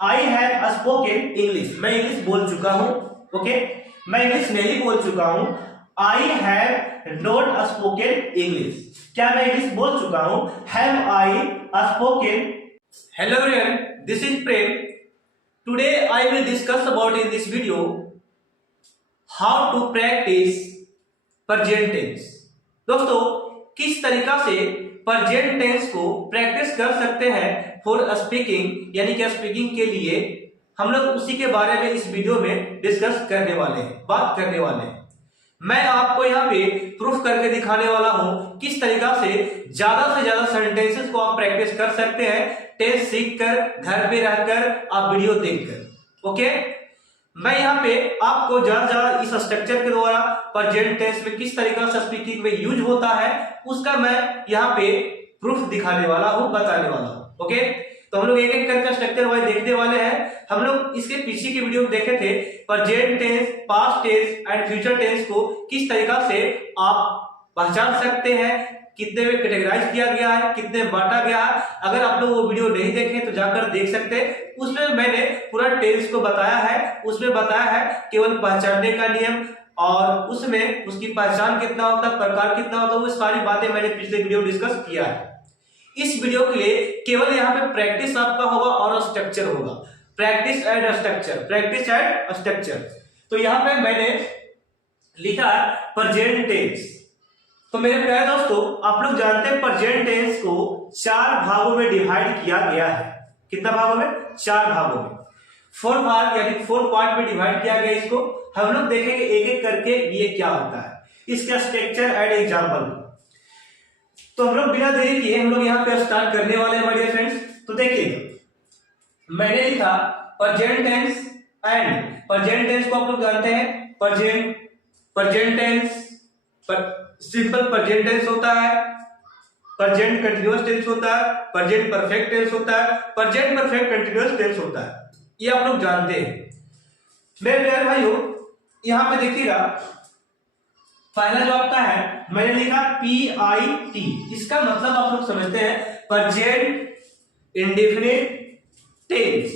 I have spoken English, मैं English बोल चुका हूं। ओके, मैं इंग्लिश नहीं बोल चुका हूं। I have not spoken English, क्या मैं इंग्लिश बोल चुका हूं? Have I spoken? Hello everyone, this is Prem. Today I will discuss about in this video how to practice present tense. दोस्तों, किस तरीका से प्रेजेंट टेंस को प्रैक्टिस कर सकते हैं फॉर स्पीकिंग, यानी कि स्पीकिंग के लिए, हम लोग उसी के बारे में इस वीडियो में डिस्कस करने वाले हैं, बात करने वाले हैं। मैं आपको यहाँ पे प्रूफ करके दिखाने वाला हूं किस तरीका से ज्यादा सेंटेंसेस को आप प्रैक्टिस कर सकते हैं, टेंस सीखकर, घर पे रहकर, आप वीडियो देखकर। ओके, मैं यहाँ पे आपको ज्यादा इस स्ट्रक्चर के द्वारा प्रेजेंट टेंस में किस तरीका से स्पीकिंग में यूज होता है उसका मैं यहाँ पे प्रूफ दिखाने वाला हूँ, बताने वाला हूँ। ओके, तो हम लोग एक एक करके स्ट्रक्चर वाइज देखने वाले हैं। हम लोग इसके पीछे की वीडियो में देखे थे present tense, past tense and future tense को किस तरीका से आप पहचान सकते हैं, कितने में कैटेगराइज किया गया है, कितने बांटा गया है। अगर आप लोग वो वीडियो नहीं देखे तो जाकर देख सकते हैं, उसमें मैंने पूरा टेंस को बताया है। उसमें बताया है केवल पहचानने का नियम, और उसमें उसकी पहचान कितना होता है, प्रकार कितना होता है, वो सारी बातें मैंने पिछले वीडियो डिस्कस किया है। इस वीडियो के लिए केवल यहाँ पे प्रैक्टिस आपका होगा और स्ट्रक्चर होगा, practice and structure, practice and structure. तो यहाँ पे मैंने लिखा है प्रेजेंट टेंस। तो मेरे प्यारे दोस्तों, आप लोग जानते हैं प्रेजेंट टेंस को 4 भागों में डिवाइड किया गया है। कितना भागों में? 4 भागों में, 4 भाग यानी 4 पार्ट में डिवाइड किया गया। इसको हम लोग देखेंगे एक एक करके ये क्या होता है, इसका स्ट्रक्चर एंड एग्जाम्पल। तो हम लोग बिना देरी किए हम लोग यहाँ पे स्टार्ट करने वाले हैं माय डियर फ्रेंड्स। तो देखिए, मैंने लिखा present tense, and present tense को आप लोग जानते हैं present tense, simple present tense होता है, प्रेजेंट कंटीन्यूअस टेंस होता है, प्रेजेंट परफेक्ट टेंस होता है, प्रेजेंट परफेक्ट कंटीन्यूअस टेंस होता है। ये आप लोग जानते हैं। मेरे प्यारे भाइयों, यहां पे देखिएगा, पहला जो आपका है मैंने लिखा PIT। इसका मतलब आप लोग समझते हैं present indefinite tense.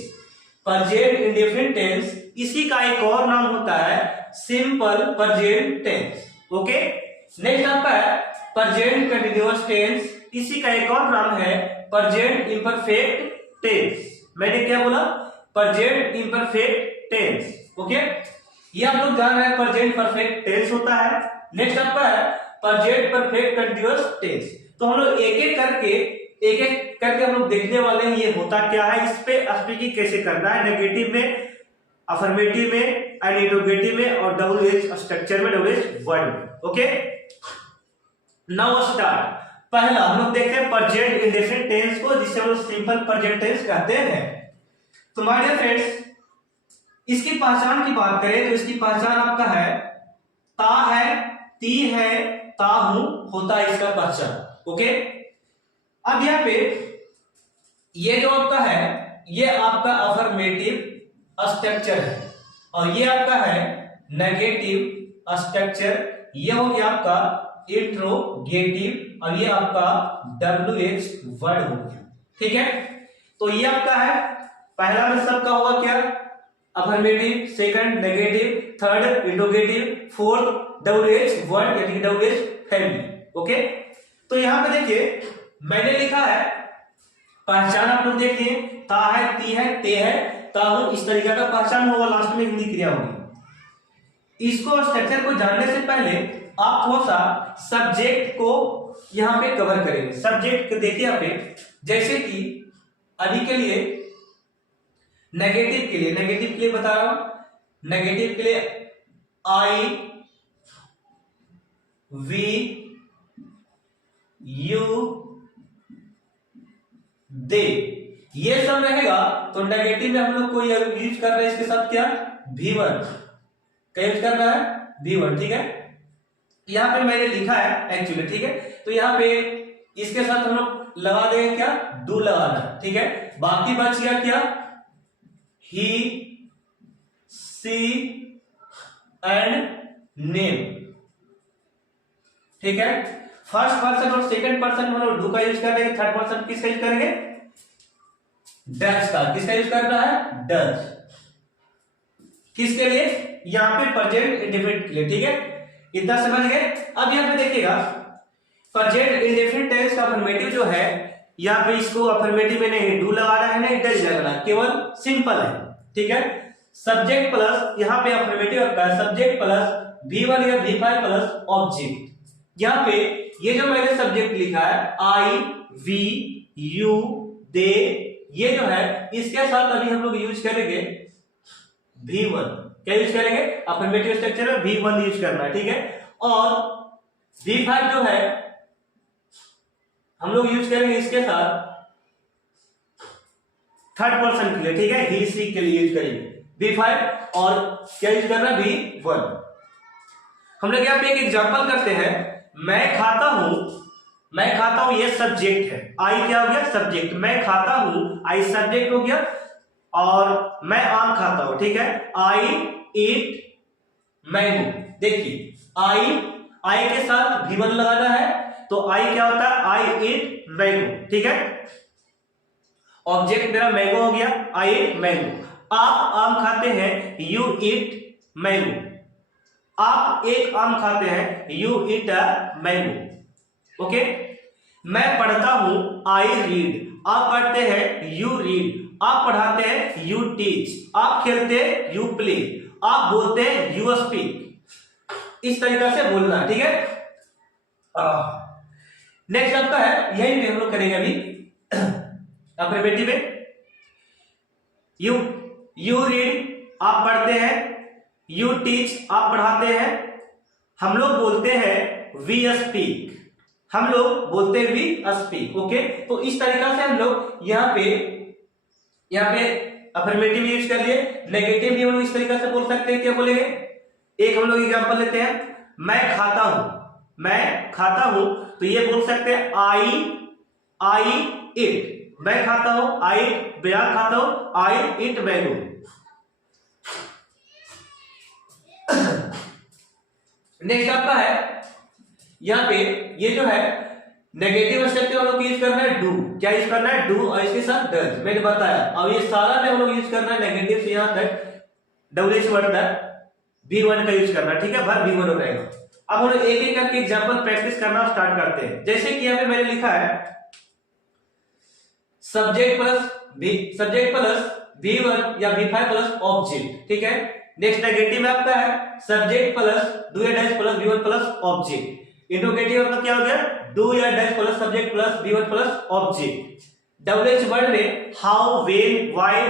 Present indefinite tense, इसी का एक और नाम होता है simple present tense. Okay, next आपका है प्रेजेंट कंटीन्यूअस टेंस, इसी का एक और नाम है प्रेजेंट इम्परफेक्ट टेंस। मैंने क्या बोला? Present imperfect tense. ओके, ये आप लोग जान रहे हैं प्रेजेंट परफेक्ट टेंस होता है। नेक्स्ट आपका है प्रेजेंट परफेक्ट कंटीन्यूअस टेंस। तो हम लोग एक एक करके हम लोग देखने वाले हैं ये होता क्या है, इस पे स्पीकिंग कैसे करना है, नेगेटिव में, अफर्मेटिव में, एंड इंटरोगेटिव में, और डबल एज स्ट्रक्चर में, डबल एज वर्ड में। Okay, now start. पहला हम लोग देखते हैं प्रेजेंट इंडेफिनिट टेंस को, जिसे हम लोग सिंपल प्रेजेंट टेंस कहते हैं। तो माय डियर फ्रेंड्स, इसकी पहचान की बात करें तो इसकी पहचान आपका है ता है, ती है, ता हूं, होता है इसका पहचान। ओके, अब यहाँ पे ये जो आपका है ये आपका अफर्मेटिव स्ट्रक्चर है, और ये आपका है नेगेटिव स्ट्रक्चर। ये हो गया आपका इंट्रोगेटिव, और ये आपका WH वर्ड हो गया। ठीक है, तो ये आपका है पहला में सबका होगा क्या? Affirmative, second negative, third interrogative, fourth WH word यानी कि WH फैमिली। ओके, तो यहां पे देखिए मैंने लिखा है पहचान, आप लोग देखिए ता है, ती है, ते है, ता हूं, इस तरीके का पहचान होगा, लास्ट में हिंदी क्रिया होगी। इसको स्ट्रक्चर को जानने से पहले आप थोड़ा सा सब्जेक्ट को यहां पे कवर करेंगे। सब्जेक्ट देखिए यहाँ पे, जैसे कि अभी के लिए नेगेटिव के लिए बता रहा हूं। नेगेटिव के लिए I, we, you, they, ये सब रहेगा। तो नेगेटिव में हम लोग को यूज कर रहे हैं इसके साथ क्या? V1 का यूज कर रहा है, V1। ठीक है, यहां पे मैंने लिखा है एक्चुअली। ठीक है, तो यहां पे इसके साथ हम लोग लगा देंगे क्या? डू लगाना। ठीक है, बाकी बच गया क्या? he, she and name. ठीक है, फर्स्ट पर्सन और सेकंड पर्सन में लोग डू का यूज करेंगे, थर्ड पर्सन किसका यूज करेंगे? डच का, किसका यूज करना है, डच। किसके लिए, यहाँ पे प्रेजेंट इंडेफिनिट के लिए, ठीक है, इतना समझ गए। अब यहाँ पे देखिएगा प्रेजेंट इंडेफिनिट टेंस का अफर्मेटिव जो है, यहाँ पे इसको अफर्मेटिव में नहीं डू लगाना है, नहीं डज लगाना है, केवल सिंपल है, ठीक है। सब्जेक्ट प्लस, यहाँ पे अफर्मेटिव आपका सब्जेक्ट प्लस V1 या V5 प्लस ऑब्जेक्ट। यहाँ पे ये जो मैंने सब्जेक्ट लिखा है आई, वी, यू, दे, ये जो है इसके साथ अभी हम लोग यूज करेंगे V1। क्या यूज करेंगे, अफर्मेटिव स्ट्रक्चर में V1 यूज करना है, ठीक है। और V5 जो है हम लोग यूज करेंगे इसके साथ थर्ड पर्सन के लिए, ठीक है, ही सी के लिए यूज करेंगे V5 और क्या यूज करना है, V1। हम लोग यहाँ पे एक एग्जांपल करते हैं, मैं खाता हूं, ये सब्जेक्ट है, आई क्या हो गया, सब्जेक्ट, मैं खाता हूं, आई सब्जेक्ट हो गया, और मैं आम खाता हूं, ठीक है, आई ईट मैंगो। देखिए आई के साथ V1 लगाना है, तो आई क्या होता है, आई ईट मैंगो, ठीक है। ऑब्जेक्ट मेरा मैंगो हो गया, आई ईट मैंगो। आप आम खाते हैं, यू ईट मैंगो। आप एक आम खाते हैं, you eat a mango, okay. मैं पढ़ता हूं, आई रीड। आप पढ़ते हैं, यू रीड। आप पढ़ाते हैं, यू टीच। आप खेलते हैं, यू प्ले। आप बोलते हैं, यू स्पीक। इस तरीका से बोलना है, ठीक है। नेक्स्ट आपका है, यही हम लोग करेंगे अभी अफर्मेटिव में, यू रीड, आप पढ़ते हैं, यू टीच, आप पढ़ाते हैं, हम लोग बोलते हैं वी स्पीक, हम लोग बोलते हैं वी स्पीक, ओके। तो इस तरीका से हम लोग यहाँ पे अफर्मेटिव यूज कर लिए। नेगेटिव भी हम लोग इस तरीका से बोल सकते हैं, क्या बोलेंगे, एक हम लोग एग्जांपल लेते हैं, मैं खाता हूं, तो ये बोल सकते हैं आई इट। मैं खाता हूं, आई बयान खाता हूं, आई इट मैंगो। नेक्स्ट आपका है, यहाँ पे ये जो है नेगेटिव स्ट्रक्चर हम लोग यूज करना है डू। क्या यूज करना है, डू, और इसके साथ डज, मैंने बताया। अब ये सारा में हम लोग यूज करना है नेगेटिव से यहाँ तक डब्ल्यूएच वर्ड तक V1 का यूज करना है, ठीक है, भर V1 हो जाएगा। अब हम लोग एक एक करके एग्जांपल प्रैक्टिस करना स्टार्ट करते हैं। जैसे कि यहाँ पे मैंने लिखा है सब्जेक्ट प्लस V1 या V5 प्लस ऑब्जेक्ट, ठीक है। नेक्स्ट नेगेटिव में आपका है सब्जेक्ट प्लस डू या dash plus V1 plus object. Interrogative मतलब क्या हो गया, डू या dash plus subject plus V1 plus object. WH word में how, when, why,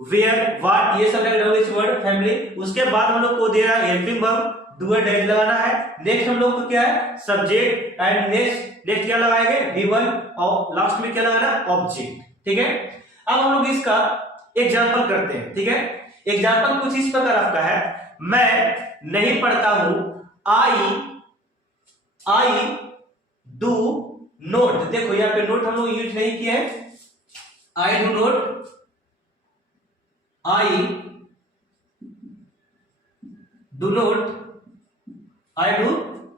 where, what, ये सब है डब्ल्यूएच वर्ड फैमिली। उसके बाद हम लोग को दे रहा है हेल्पिंग वर्ब, डू या डैश लगाना है। नेक्स्ट हम लोग को क्या है, सब्जेक्ट, एंड नेक्स्ट क्या लगाएंगे, V1, और लास्ट में क्या लगाना है, ऑब्जेक्ट, ठीक है। अब हम लोग इसका एग्जांपल करते हैं, ठीक है। एग्जांपल कुछ इस प्रकार आपका है, मैं नहीं पढ़ता हूं, आई डू नोट। देखो यहाँ पे नोट हम लोग यूज नहीं किए हैं, I do not, I do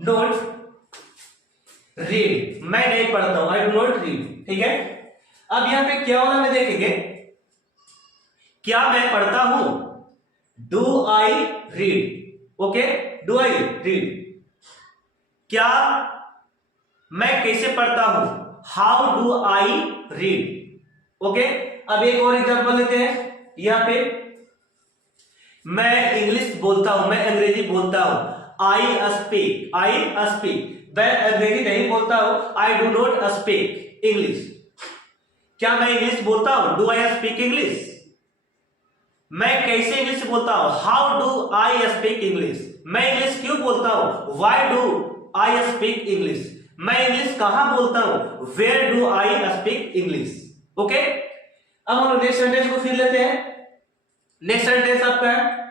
not read. मैं नहीं पढ़ता हूं, आई डू नोट रीड, ठीक है। अब यहां पे क्या होना में देखेंगे, क्या मैं पढ़ता हूं, do I read, okay, do I read. क्या मैं कैसे पढ़ता हूं, how do I read, okay. अब एक और एग्जांपल लेते हैं, यहां पे मैं इंग्लिश बोलता हूं, मैं अंग्रेजी बोलता हूं, आई स्पीक, मैं अंग्रेजी नहीं बोलता हूं, I do not speak English. क्या मैं इंग्लिश बोलता हूं, डू आई स्पीक इंग्लिश। मैं कैसे इंग्लिश बोलता हूं, how do I speak English. मैं इंग्लिश क्यों बोलता हूं, why do I speak English. मैं इंग्लिश कहां बोलता हूं, where do I speak English, okay. अब हम नेक्स्ट सेंटेंस को फिर लेते हैं। नेक्स्ट सेंटेंस आपका है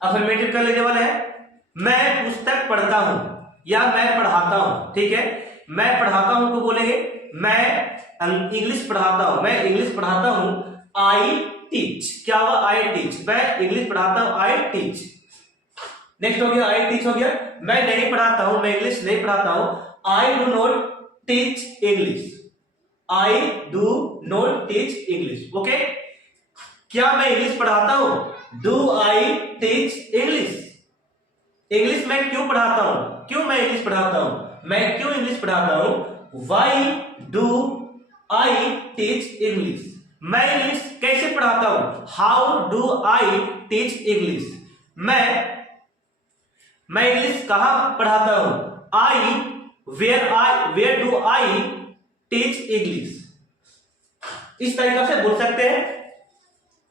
अफर्मेटिव का लेने वाला है, मैं पुस्तक पढ़ता हूं या मैं पढ़ाता हूं, ठीक है। मैं पढ़ाता हूं को बोलेंगे, मैं इंग्लिश पढ़ाता हूं, मैं इंग्लिश पढ़ाता हूं, आई टीच। क्या हुआ, आई टीच, मैं इंग्लिश पढ़ाता हूं, आई टीच। नेक्स्ट हो गया, आई टीच हो गया। मैं नहीं पढ़ाता हूं, मैं इंग्लिश नहीं पढ़ाता हूं, I do not teach English. I do not teach English. Okay, क्या मैं इंग्लिश पढ़ाता हूं? Do I teach English? English मैं क्यों पढ़ाता हूं? क्यों मैं इंग्लिश पढ़ाता हूं? मैं क्यों इंग्लिश पढ़ाता हूं? Why do I teach English? मैं इंग्लिश कैसे पढ़ाता हूं? How do I teach English? मैं इंग्लिश कहां पढ़ाता हूं? I where do I teach English? इस तरीका से बोल सकते हैं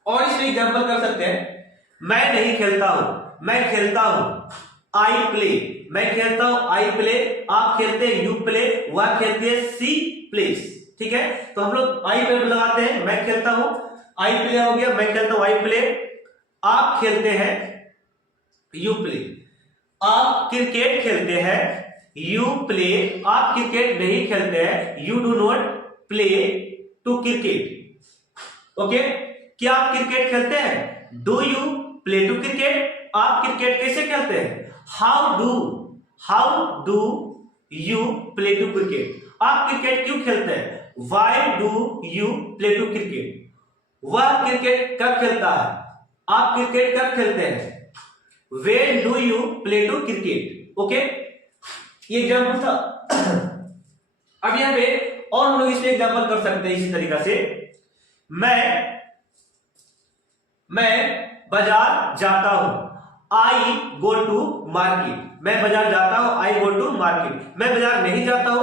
और इसमें एग्जांपल कर सकते हैं। मैं नहीं खेलता हूं, मैं खेलता हूं। आई प्ले, मैं खेलता हूं, आई प्ले। आप खेलते हैं, यू प्ले। वह खेलती है, सी प्लेस। ठीक है, तो हम लोग आई पे लगाते हैं। मैं खेलता हूं, आई प्ले हो गया। मैं खेलता हूं, आई प्ले। आप खेलते हैं, यू प्ले। आप क्रिकेट खेलते हैं, यू प्ले। आप क्रिकेट नहीं खेलते हैं, you do not play to cricket. Okay, क्या आप क्रिकेट खेलते हैं? Do you play to cricket? आप क्रिकेट कैसे खेलते हैं? How do you play to cricket? आप क्रिकेट क्यों खेलते हैं? Why do you play to cricket? वह क्रिकेट कब खेलता है? आप क्रिकेट कब खेलते हैं? When do you play to cricket? Okay, ये एग्जाम्पल था। अब यहां पे और हम लोग इसमें एग्जाम्पल कर सकते हैं इसी तरीका से। मैं बाजार जाता हूं, आई गो टू मार्केट। मैं बाजार जाता हूं, आई गो टू मार्केट। मैं बाजार नहीं जाता हूं,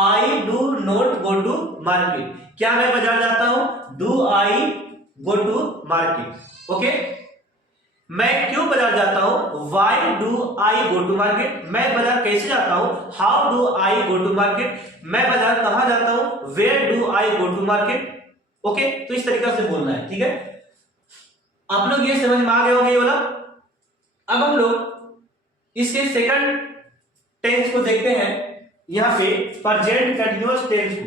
I do not go to market. क्या मैं बाजार जाता हूं? Do I go to market? Okay, मैं क्यों बाजार जाता हूं? Why do I go to market? मैं बाजार कैसे जाता हूं? How do I go to market? मैं बाजार कहां जाता हूं? Where do I go to market? Okay, तो इस तरीका से बोलना है। ठीक है, आप लोग ये समझ में आ गए होंगे ये वाला। अब हम लोग इसके सेकंड टेंस को देखते हैं। यहां पे प्रेजेंट कंटीन्यूअस टेंस को,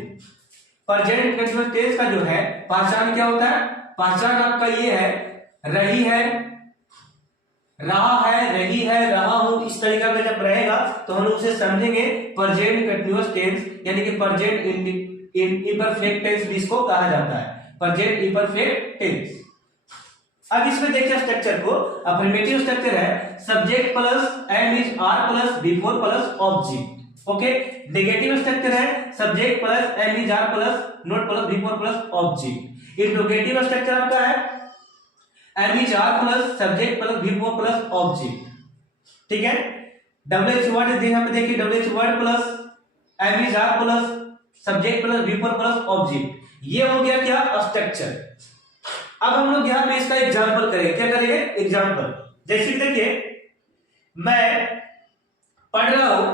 प्रेजेंट कंटीन्यूअस टेंस का जो है पहचान क्या होता है? पहचान आपका ये है, रही है, रहा है, रही है, रहा हूं। इस तरीका का जब रहेगा तो हम उसे समझेंगे प्रेजेंट कंटीन्यूअस टेंस, यानी कि प्रेजेंट इंपरफेक्ट टेंस भी इसको कहा जाता है, प्रेजेंट इंपरफेक्ट टेंस। अब इसमें देखिए स्ट्रक्चर को, अफर्मेटिव स्ट्रक्चर है subject plus and is are plus before plus object. Okay, negative structure है subject plus and is are plus not plus before plus object. Interrogative structure आपका है and is are plus subject plus before plus object. ठीक है, double H word यहां पे देखिए, double H word plus and is are plus subject plus before plus object. ये हो गया क्या? स्ट्रक्चर। अब हम लोग यहां पे इसका एग्जांपल करेंगे। क्या करेंगे? एग्जांपल। जैसे कि देखिए, मैं पढ़ रहा हूं,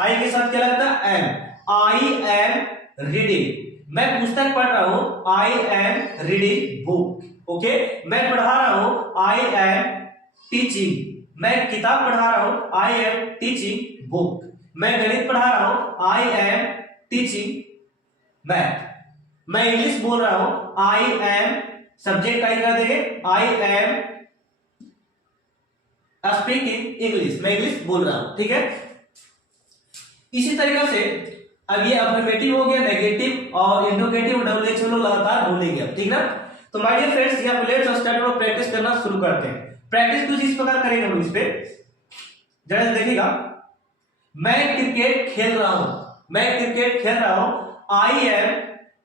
आई के साथ क्या लगता है? एम। I am reading. मैं पुस्तक पढ़ रहा हूं, I am reading book. Okay, मैं पढ़ा रहा हूं, आई एम टीचिंग। मैं किताब पढ़ा रहा हूं, आई एम टीचिंग बुक। मैं गणित पढ़ा रहा हूं, आई एम टीचिंग मैथ। मैं इंग्लिश बोल रहा हूं, आई एम सब्जेक्ट आई कर देंगे, आई एम स्पीकिंग इंग्लिश। मैं इंग्लिश बोल रहा हूं। ठीक है, इसी तरीका से अब ये अफर्मेटिव हो गया, नेगेटिव और इंट्रोगेटिव, डबल एच हम लोग लगातार बोलेंगे। ठीक ना, तो माय डियर फ्रेंड्स, यहाँ पे लेट्स स्टार्ट और प्रैक्टिस करना शुरू करते हैं। प्रैक्टिस कुछ इस प्रकार करेंगे हम इस पे, जरा देखिएगा। मैं क्रिकेट खेल रहा हूं, मैं क्रिकेट खेल रहा हूं, I am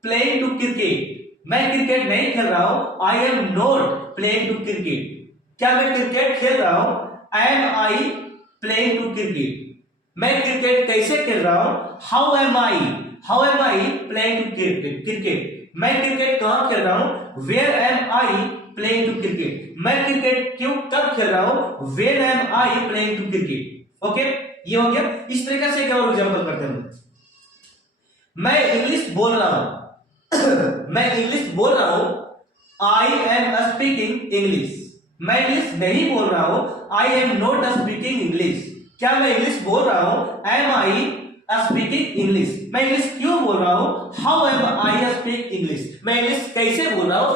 playing to cricket. मैं क्रिकेट नहीं खेल रहा हूं, I am not playing to cricket. क्या मैं क्रिकेट खेल रहा हूं? Am I playing to cricket. मैं क्रिकेट कैसे खेल रहा हूं? How am I playing to cricket. मैं क्रिकेट कहां खेल रहा हूं? Where am I playing to cricket. मैं क्रिकेट क्यों कब खेल रहा हूं? When am I playing to cricket. Okay, ये हो गया। इस तरीके से क्या और एग्जांपल करते हैं। मैं इंग्लिश बोल रहा हूं, मैं इंग्लिश बोल रहा हूं, आई एम स्पीकिंग इंग्लिश। मैं इंग्लिश नहीं बोल रहा हूं, I am not speaking English. क्या मैं इंग्लिश बोल रहा हूं? Am I speaking English. मैं इंग्लिश क्यों बोल रहा हूं? How am I speak English. मैं इंग्लिश कैसे बोल रहा हूं?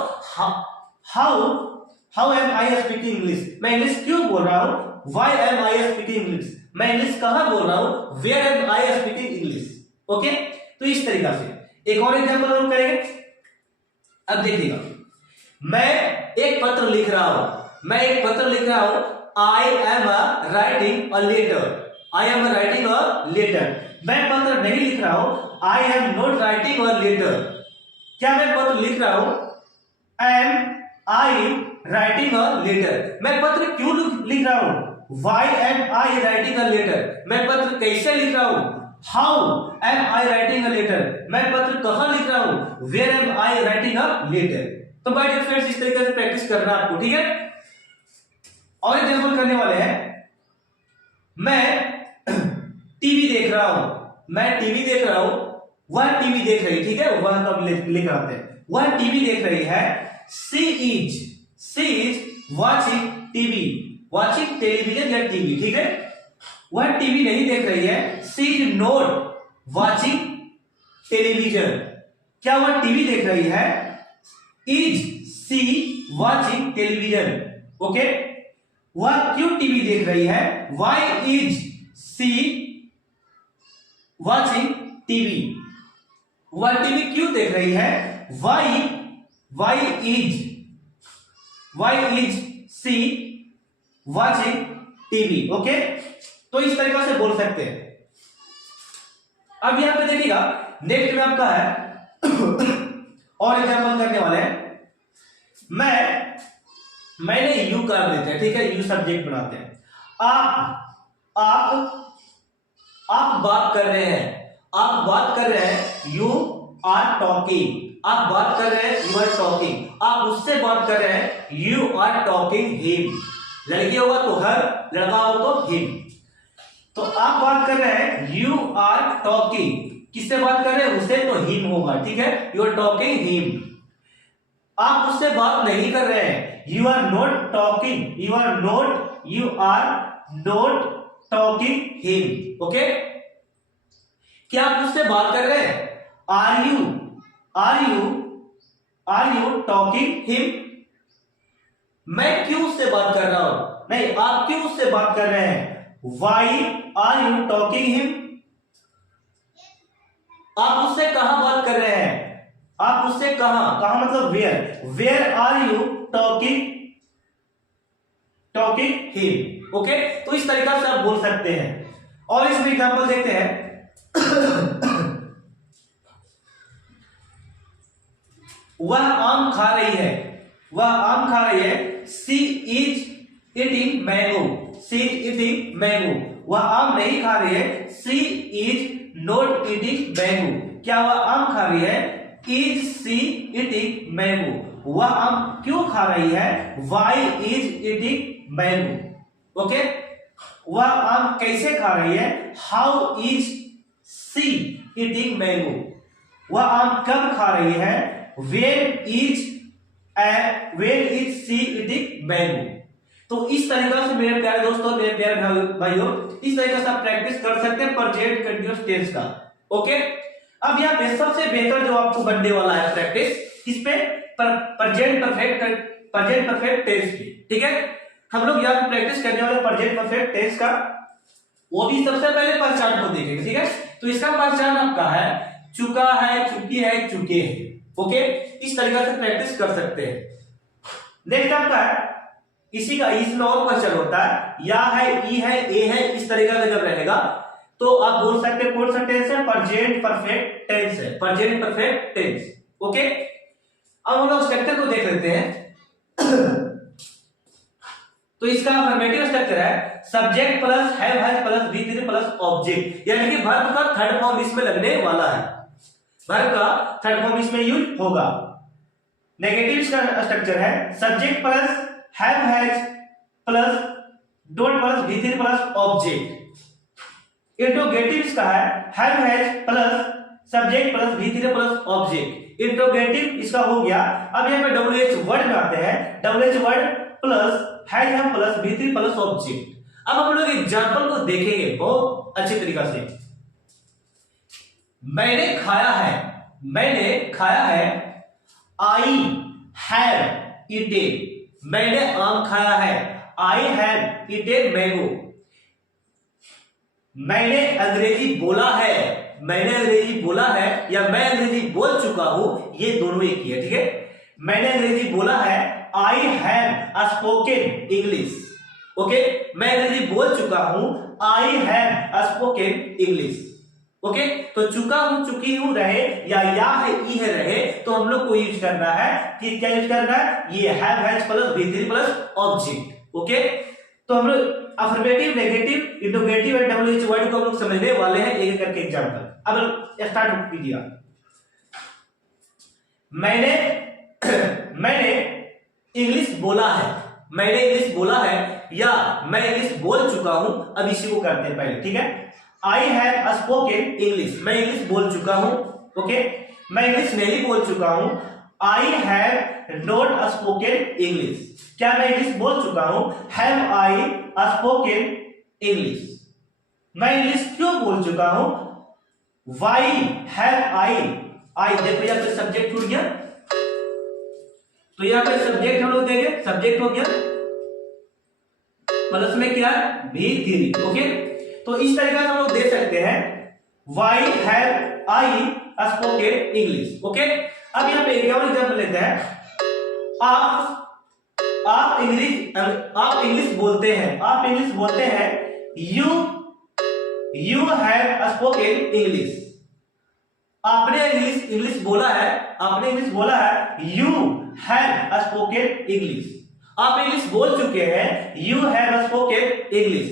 How am I speaking English. मैं इंग्लिश क्यों बोल रहा हूं? Why am I speaking English. मैं इंग्लिश कहां बोल रहा हूं? Where am I speaking English. Okay, तो इस तरीका से एक और एग्जांपल हम करेंगे। अब देखिएगा, मैं एक पत्र लिख रहा हूं, I am writing a letter, मैं पत्र नहीं लिख रहा हूं, I am not writing a letter. क्या मैं पत्र लिख रहा हूं? Am I writing a letter. मैं पत्र क्यों लिख रहा हूं? Why am I writing a letter? मैं पत्र कैसे लिख रहा हूं? How am I writing a letter? मैं पत्र कहां लिख रहा हूं? Where am I writing a letter? तो बाय डियर फ्रेंड्स, इस तरीके से प्रैक्टिस करना आपको, ठीक है। और एग्जांपल करने वाले हैं, मैं टीवी देख रहा हूं, वह टीवी देख रही, ठीक है, वह कब लिख आते हैं, वह टीवी देख रही है। She is watching TV, watching television या टीवी, ठीक है, वह टीवी नहीं देख रही है। She is not watching television. क्या वह टीवी देख रही है? Is she watching television? Okay, वह क्यों टीवी देख रही है? Why is she watching TV? वह टीवी क्यों देख रही है? Why is she watching TV. Okay, तो इस तरीके से बोल सकते हैं। अब यहां पे देखिएगा, नेक्स्ट में आपका है और एग्जांपल करने वाले हैं। मैंने यू कर देते हैं, ठीक है, यू सब्जेक्ट बनाते हैं। आप बात कर रहे हैं, यू आर टॉकिंग। आप बात कर रहे हैं, यू आर टॉकिंग। आप उससे बात कर रहे हैं, यू आर टॉकिंग हिम। लड़की होगा तो हर, लड़का हो तो हिम। तो आप बात कर रहे हैं, यू आर टॉकिंग। किससे बात कर रहे हैं? उससे, तो हिम होगा, ठीक है, यू आर टॉकिंग हिम। आप उससे बात नहीं कर रहे हैं, you are not talking talking him. Okay, क्या आप उससे बात कर रहे हैं? Are you talking him? मैं क्यों उससे बात कर रहा हूं? नहीं, आप क्यों उससे बात कर रहे हैं? Why are you talking him? आप उससे कहां बात कर रहे हैं? आप उससे कहां मतलब where are you talking him? Okay, तो इस तरीका से आप बोल सकते हैं। और इसमें एग्जांपल देखते हैं। वह आम खा रही है, सी इज ईटिंग मैंगो। वह आम नहीं खा रही है, she is not eating mango. क्या वह आम खा रही है? Is she eating mango? वह आम क्यों खा रही है? Why is eating mango? Okay, वह आम कैसे खा रही है? How is she eating mango? वह आम कब खा रही है? When is she eating mango? तो इस तरीके से मेरे प्यारे दोस्तों, मेरे प्यारे भाइयों, इस तरीके से आप प्रैक्टिस कर सकते हैं प्रेजेंट कंटीन्यूअस टेंस का। ओके, अब यहाँ पे सबसे बेहतर जो आपको बनने वाला है प्रैक्टिस, इस पे प्रेजेंट परफेक्ट टेंस की, ठीक है। हम लोग यहाँ पे प्रैक्टिस करने वाले प्रेजेंट परफेक्ट टेंस का, वो भी सबसे पहले पहचान को देखेंगे, ठीक है। तो इसका पहचान आपका है चुका है, चुकी है, चुके हैं। ओके, इस तरीके से प्रैक्टिस कर सकते हैं। नेक्स्ट आपका है, इसी का इसमें और क्वेश्चन होता है, या है, ई है, ए है, इस तरीके का जब रहेगा तो आप बोल सकते हैं कौन सा टेंस है? प्रेजेंट परफेक्ट टेंस है, प्रेजेंट परफेक्ट टेंस। ओके, अब हम लोग स्ट्रक्चर को देख लेते हैं। तो इसका अफर्मेटिव स्ट्रक्चर है subject plus have has plus V three plus object, यानी कि वर्ब का थर्ड फॉर्म इसमें लगने वाला है, वर्ब का थर्ड फॉर्म इसमें यूज होगा। नेगेटिव का स्ट्रक्चर है subject plus have has plus don't plus V three plus object. Interrogative का है have has plus subject plus V three plus object. Interrogative इसका हो गया। अब यहाँ पे WH वर्ड में आते हैं, WH word plus has have plus V three plus object. अब हम लोग एग्जांपल को देखेंगे बहुत अच्छी तरीका से। मैंने खाया है, आई हैव ईटेन। मैंने आम खाया है, आई हैव ईटेन मैंगो। मैंने अंग्रेजी बोला है, मैंने अंग्रेजी बोला है या मैं अंग्रेजी बोल चुका हूं, ये दोनों एक ही है, ठीक है। मैंने अंग्रेजी बोला है, I have spoken English. Okay, मैं अंग्रेजी बोल चुका हूं, I have spoken English. Okay, तो चुका हूं, चुकी हूं रहे या है ई है रहे, तो हम लोग को यूज करना है कि क्या यूज करना है, ये has plus V3 plus object. Okay, तो हम लोग अफर्मेटिव, नेगेटिव, इंट्रोगेटिव और WH वर्ड को हम लोग समझने वाले हैं एक एक करके एग्जांपल। अब स्टार्ट कीजिए। मैंने इंग्लिश बोला है, मैंने इंग्लिश बोला है या मैं इंग्लिश बोल चुका हूं। अब इसी को करते हैं पहले, ठीक है। आई हैव स्पोकन इंग्लिश, मैं इंग्लिश बोल चुका हूं। ओके, मैं इंग्लिश नहीं बोल चुका हूं। I have not spoken English, क्या मैं इंग्लिश बोल चुका हूं, हैव आई स्पोकन इंग्लिश। मैं इंग्लिश क्यों बोल चुका हूं, वाई हैव आई देखो यहाँ पे सब्जेक्ट छूट गया, तो यहाँ पे सब्जेक्ट हम लोग देंगे, सब्जेक्ट हो गया प्लस में क्या है V3। ओके, तो इस तरीके से हम लोग दे सकते हैं, why have I spoken English. Okay, अब यहाँ पे एक और एग्जांपल लेते हैं। आप इंग्लिश बोलते हैं, आप इंग्लिश बोलते हैं, यू हैव स्पोकन इंग्लिश। आपने इंग्लिश बोला है, आपने इंग्लिश बोला है, यू हैव स्पोकन इंग्लिश। आप इंग्लिश बोल चुके हैं, you have spoken English.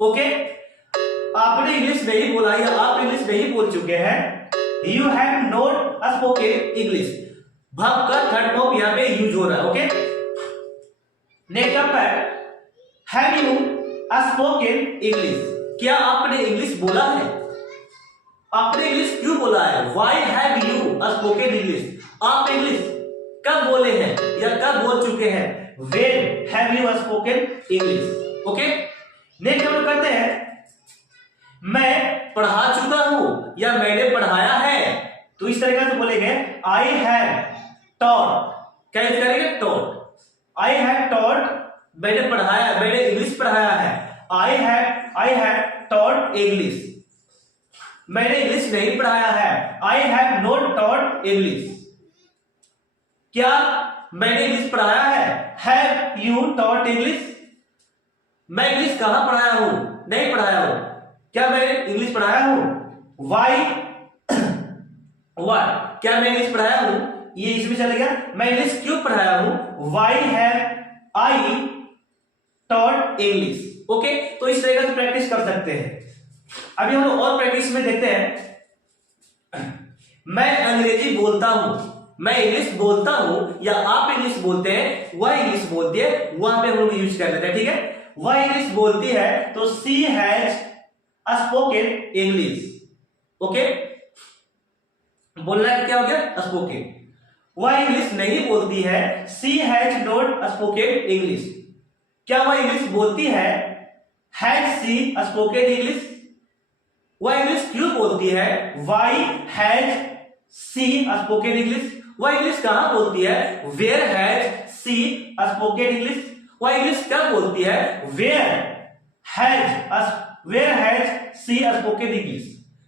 Okay, आपने इंग्लिश नहीं बोला या आप इंग्लिश नहीं बोल चुके हैं, you have not spoken English. Verb का थर्ड फॉर्म यहां पे यूज हो रहा है। ओके, नेक्स्ट अप है, हैव यू स्पोकन इंग्लिश, क्या आपने इंग्लिश बोला है। आपने इंग्लिश क्यों बोला है, why have you spoken English. आप इंग्लिश कब बोले हैं या कब बोल चुके हैं, when have you spoken English. Okay, next हम लोग करते हैं, मैं पढ़ा चुका हूं या मैंने पढ़ाया है, तो इस तरीके से बोलेंगे, आई हैव टॉट, क्या यूज करेंगे, टॉट। आई हैव टॉट, मैंने पढ़ाया, मैंने इंग्लिश पढ़ाया है। आई हैव टॉट इंग्लिश, मैंने इंग्लिश नहीं पढ़ाया है। आई हैव नॉट टॉट इंग्लिश, क्या मैंने इंग्लिश पढ़ाया है, हैव यू टॉट इंग्लिश। मैं इंग्लिश कहां पढ़ाया हूं, नहीं पढ़ाया हूं, क्या मैं इंग्लिश पढ़ाया हूं, वाई क्या मैं इंग्लिश पढ़ाया हूं, ये इसमें चले गया। मैं इंग्लिश क्यों पढ़ाया हूं, why have I taught English. Okay, तो इस तरीके से प्रैक्टिस कर सकते हैं। अभी हम लोग और प्रैक्टिस में देखते हैं, मैं अंग्रेजी बोलता हूं, मैं इंग्लिश बोलता हूं या आप इंग्लिश बोलते हैं, वह इंग्लिश बोलती है, वहां पे हम लोग यूज कर लेते हैं, ठीक है। वह इंग्लिश बोलती है तो सी हैज स्पोकन इंग्लिश। ओके, बोलना क्या हो गया, स्पोकन। वह इंग्लिश नहीं बोलती है, she has not spoken English, क्या वह इंग्लिश बोलती है, हैज सी स्पोकन इंग्लिश। वह इंग्लिश क्यों बोलती है, why has she spoken English. वह इंग्लिश कहां बोलती है, where has she spoken English. वह इंग्लिश कब बोलती है, where has she spoken English.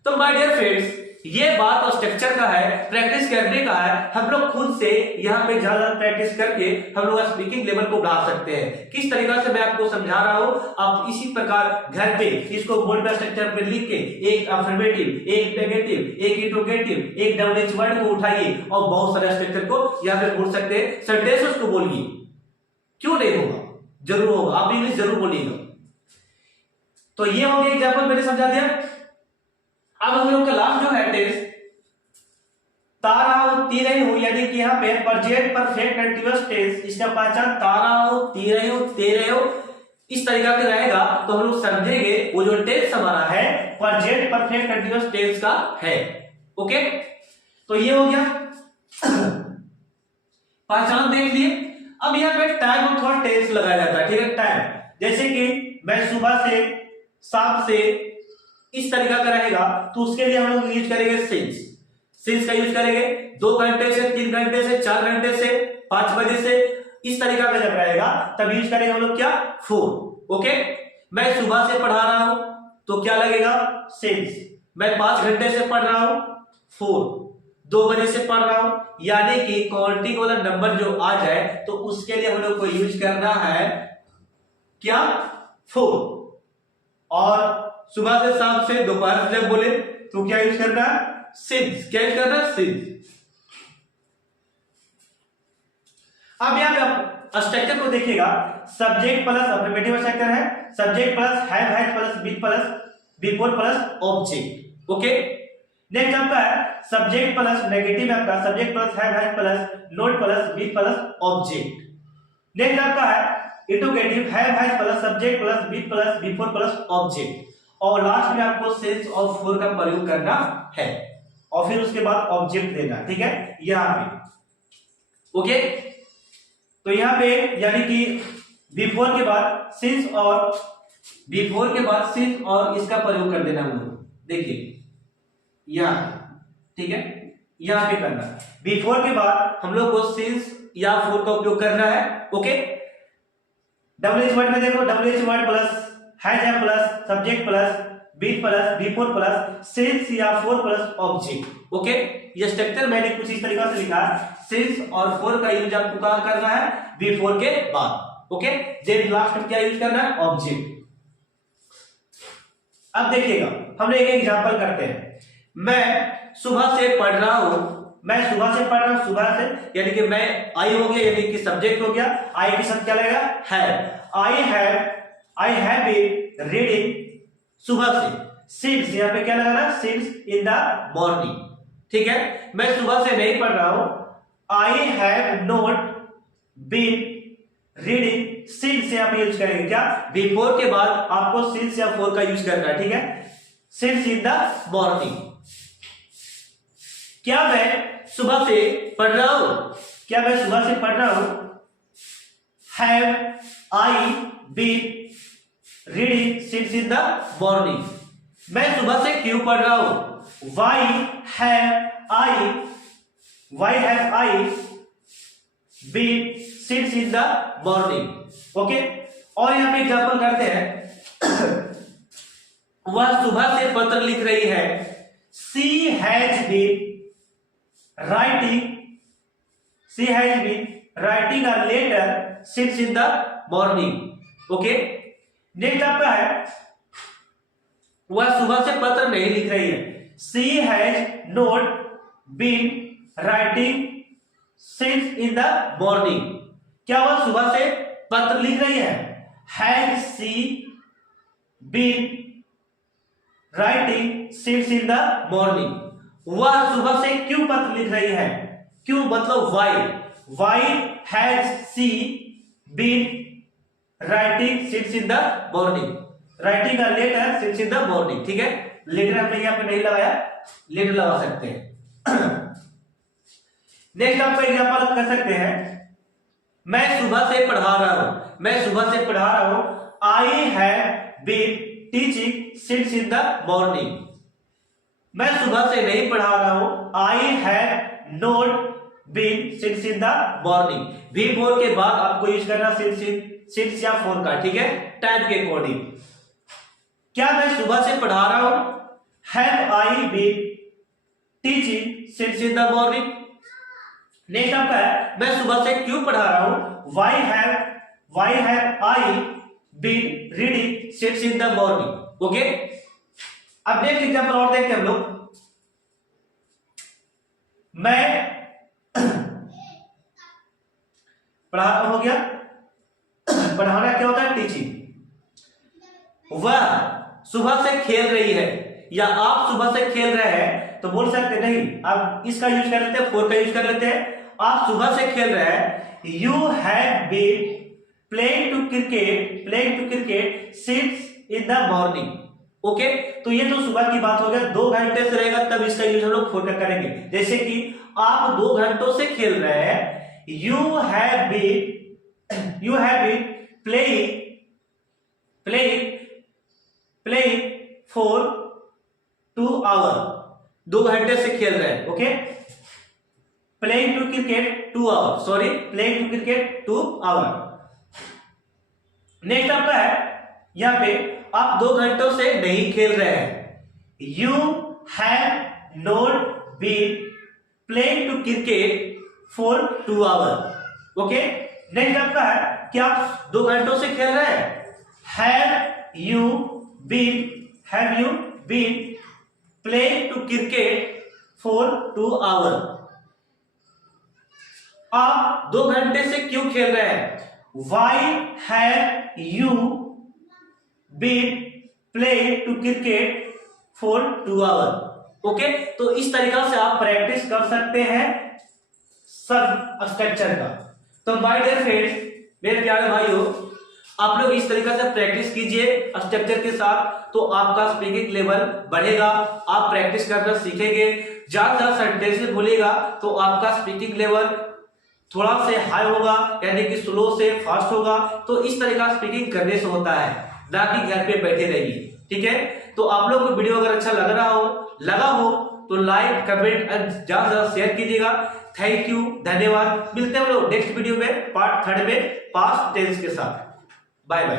तो माय डियर फ्रेंड्स, ये बात और स्ट्रक्चर का है, प्रैक्टिस करने का है। हम लोग खुद से यहाँ पे ज्यादा प्रैक्टिस करके हम लोग स्पीकिंग लेवल को बढ़ा सकते हैं। किस तरीका से मैं आपको समझा रहा हूँ, आप इसी प्रकार घर पे इसको बोर्ड पे स्ट्रक्चर पे लिख के एक अफर्मेटिव, एक नेगेटिव, एक इंट्रोगेटिव, एक WH वर्ड को उठाइए और बहुत सारे स्ट्रक्चर को यहाँ पे बोल सकते हैं। सेंटेंसेस को बोलिए, क्यों नहीं होगा, जरूर होगा, आप इंग्लिश जरूर बोलिएगा। तो ये हो गया एग्जाम्पल, मैंने समझा दिया। अब हम लोग का लास्ट जो है टेंस, तारा हो ती रही हो, यानी कि यहाँ पे प्रेजेंट परफेक्ट कंटीन्यूअस टेंस, इसका पहचान तारा हो, ती रही हो, ते रहे हो, इस तरीका का रहेगा। तो हम लोग समझेंगे वो जो टेंस हमारा है प्रेजेंट परफेक्ट कंटीन्यूअस टेंस का है। ओके, तो ये हो गया पहचान देख लिए। अब यहाँ पे टाइम और थोड़ा टेंस लगाया जाता है, ठीक है। टाइम जैसे कि मैं सुबह से, शाम से, इस तरीका का रहेगा, तो उसके लिए हम लोग यूज करेंगे सिंस का यूज करेंगे। 2 घंटे से, 3 घंटे से, 4 घंटे से, 5 बजे से, इस तरीका का जब रहेगा तब यूज करेंगे हम लोग क्या, फॉर। ओके, मैं सुबह से पढ़ा रहा हूं तो क्या लगेगा, सिंस। मैं 5 घंटे से पढ़ रहा हूं, 4 2 बजे से पढ़ रहा हूं, यानी कि काउंटिंग वाला नंबर जो आ जाए तो उसके लिए हम लोग को यूज करना है क्या, 4। और सुबह से शाम से दोपहर से जब बोले तो क्या यूज करना है, सिंस। क्या यूज करना है, सिंस। अब यहां पे स्ट्रक्चर को देखिएगा, सब्जेक्ट प्लस अफर्मेटिव स्ट्रक्चर है, subject plus have plus been plus before plus object. Okay, next आपका है सब्जेक्ट प्लस नेगेटिव, आपका subject plus have plus not plus been plus object. Next आपका है interrogative, have plus subject plus been plus before plus object. और last में आपको sense of four का प्रयोग करना है और फिर उसके बाद ऑब्जेक्ट देना, ठीक है, यहां पे। ओके, तो यहां पे यानी कि बिफोर के बाद सिंस और बिफोर के बाद सिंस और इसका प्रयोग कर देना हम लोग। देखिए यहां, ठीक है, यहां पे करना, बिफोर के बाद हम लोग को सिंस या फोर का उपयोग करना है। ओके, डब्ल्यूएच वर्ड में देखो, W H word plus has plus subject plus been plus before plus since या फोर प्लस ऑब्जेक्ट। ओके, ये स्ट्रक्चर मैंने कुछ इस तरीके से लिखा है, सिंस और फोर का यूज आपको कहां करना है, बिफोर के बाद। ओके, जेड लास्ट में क्या यूज करना है, ऑब्जेक्ट। अब देखिएगा, हम लोग एक एग्जांपल करते हैं। मैं सुबह से पढ़ रहा हूं, मैं सुबह से पढ़ रहा हूं, सुबह से यानी कि मैं आई हो गया, यानी कि सब्जेक्ट हो गया, आई के साथ क्या लगेगा, है। आई हैव बीन रीडिंग सुबह से, सिंस यहां पे क्या लगाना, सिंस इन द मॉर्निंग। ठीक है, मैं सुबह से नहीं पढ़ रहा हूं, I have not been reading since, यहां पे यूज करेंगे क्या, बिफोर के बाद आपको सिंस या फोर का यूज करना है। ठीक है, सिंस इन द मॉर्निंग। क्या मैं सुबह से पढ़ रहा हूं, क्या मैं सुबह से पढ़ रहा हूं, have I been reading since in the morning. मैं सुबह से क्यों पढ़ रहा हूं, why have I been since in the morning. Okay, और यहां पे एग्जांपल करते हैं। वह सुबह से पत्र लिख रही है, she has been writing a letter since in the morning. Okay, next आपका है, वह सुबह से पत्र नहीं लिख रही है, she has not been writing since in the morning. क्या वह सुबह से पत्र लिख रही है, has she been writing since in the morning. वह सुबह से क्यों पत्र लिख रही है, क्यों मतलब why has she been writing since in the morning, writing a letter since in the morning. ठीक है, लेटर हमने यहां पे नहीं लगाया, लेटर लगा सकते हैं। नेक्स्ट आपका एग्जांपल कर सकते हैं, मैं सुबह से पढ़ा रहा हूं, I have been teaching since in the morning. मैं सुबह से नहीं पढ़ा रहा हूं, I have not been since in the morning. V four के बाद आपको यूज करना सिंस या फोर का। ठीक है, टाइम के अकॉर्डिंग। क्या मैं सुबह से पढ़ा रहा हूं, have I been teaching since in the morning. Next आपका है, मैं सुबह से क्यों पढ़ा रहा हूं, why have I been reading since in the morning. Okay, अब नेक्स्ट एग्जांपल और देखते हैं हम लोग। मैं पढ़ाना हो गया, पढ़ाना क्या होता है, टीचिंग। वह सुबह से खेल रही है, या आप सुबह से खेल रहे हैं, तो बोल सकते नहीं, अब इसका यूज कर लेते हैं, फोर का यूज कर लेते हैं। आप सुबह से खेल रहे हैं, you have been playing to cricket since in the morning. Okay, तो ये तो सुबह की बात हो गया, 2 घंटे से रहेगा तब इसका यूज हम लोग फोर का करेंगे। जैसे कि आप 2 घंटों से खेल रहे हैं, you have been playing for 2 hour, 2 घंटे से खेल रहे हैं। Okay, playing to cricket 2 hour. Next आपका है, यहां पे आप 2 घंटों से नहीं खेल रहे हैं, you have not been playing to cricket for 2 hour. Okay, next आपका है कि आप 2 घंटों से खेल रहे हैं। Have you been playing to cricket for 2 hour. आप 2 घंटे से क्यों खेल रहे हैं? Why have you been playing to cricket for 2 hour. Okay, तो इस तरीका से आप प्रैक्टिस कर सकते हैं सब स्ट्रक्चर का। तो माय डियर फ्रेंड्स, मेरे प्यारे भाइयों, आप लोग इस तरीका से प्रैक्टिस कीजिए स्ट्रक्चर के साथ, तो आपका स्पीकिंग लेवल बढ़ेगा। आप प्रैक्टिस करना सीखेंगे, ज्यादा सेंटेंस बोलेगा तो आपका स्पीकिंग लेवल थोड़ा से हाई होगा, यानी कि स्लो से फास्ट होगा। तो इस तरीका स्पीकिंग करने से होता है, ना कि घर पे बैठे रहिए। ठीक है, तो आप लोग को वीडियो अगर अच्छा लगा हो तो लाइक, कमेंट और ज्यादा शेयर कीजिएगा। थैंक यू, धन्यवाद। मिलते हैं हम लोग नेक्स्ट वीडियो में पार्ट 3 में पास्ट टेंस के साथ। Bye bye.